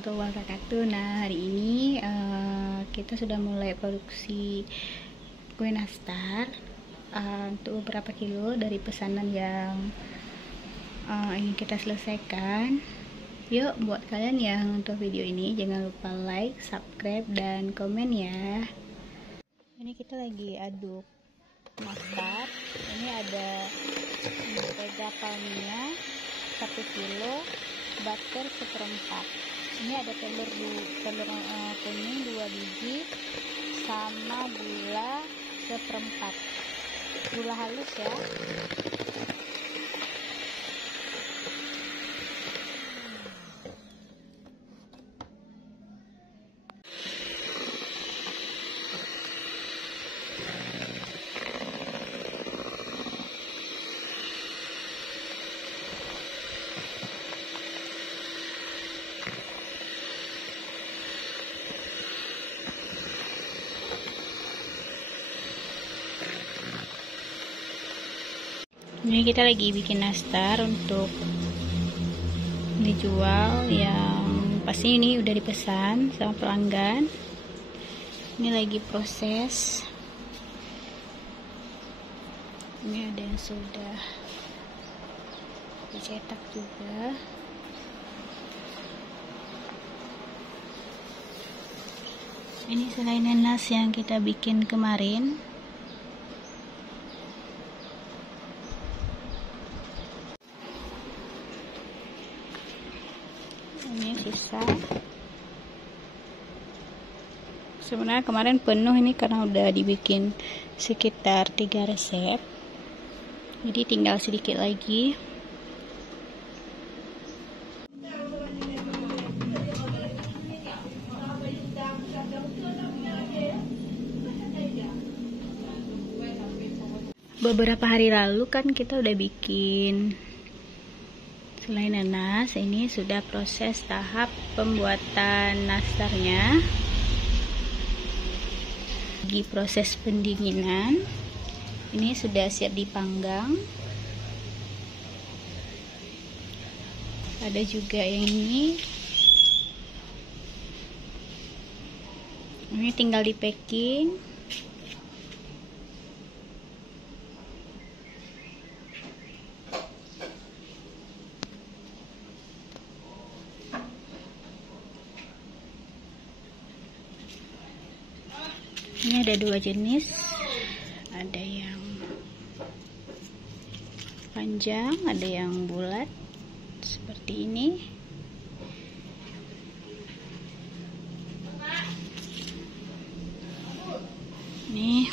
Wabarakatuh. Nah, hari ini kita sudah mulai produksi kue nastar untuk beberapa kilo dari pesanan yang ingin kita selesaikan. Yuk, buat kalian yang nonton video ini jangan lupa like, subscribe, dan komen ya. Ini kita lagi aduk nastar. Ini ada mentega palminya 1 kilo, butter 1/4. Ini ada telur kuning 2 biji sama gula 1/4, gula halus ya. Ini kita lagi bikin nastar untuk dijual, yang pasti ini udah dipesan sama pelanggan. Ini lagi proses. Ini ada yang sudah dicetak juga. Ini selain nanas yang kita bikin kemarin. Ini sisa. Sebenarnya kemarin penuh ini karena udah dibikin sekitar 3 resep, jadi tinggal sedikit lagi. Beberapa hari lalu kan kita udah bikin selain nanas. Ini sudah proses tahap pembuatan nastarnya, lagi proses pendinginan. Ini sudah siap dipanggang. Ada juga yang ini tinggal di packing. Ini ada 2 jenis, ada yang panjang, ada yang bulat seperti ini. Nih,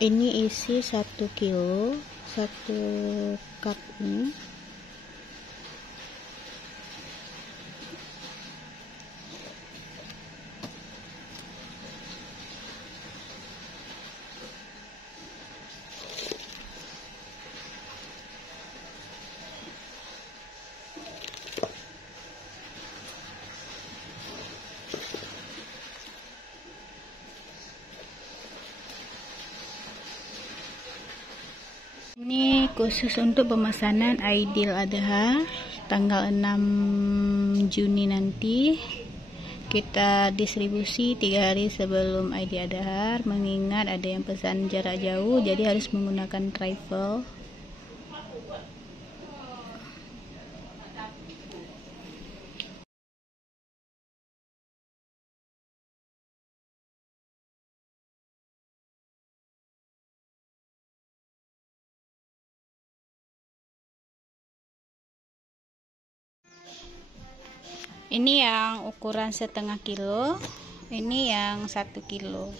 ini isi 1 kilo, 1 cup ini. Ini khusus untuk pemesanan Idul Adha tanggal 6 Juni nanti. Kita distribusi 3 hari sebelum Idul Adha, mengingat ada yang pesan jarak jauh, jadi harus menggunakan travel. Ini yang ukuran 1/2 kilo, ini yang 1 kilo.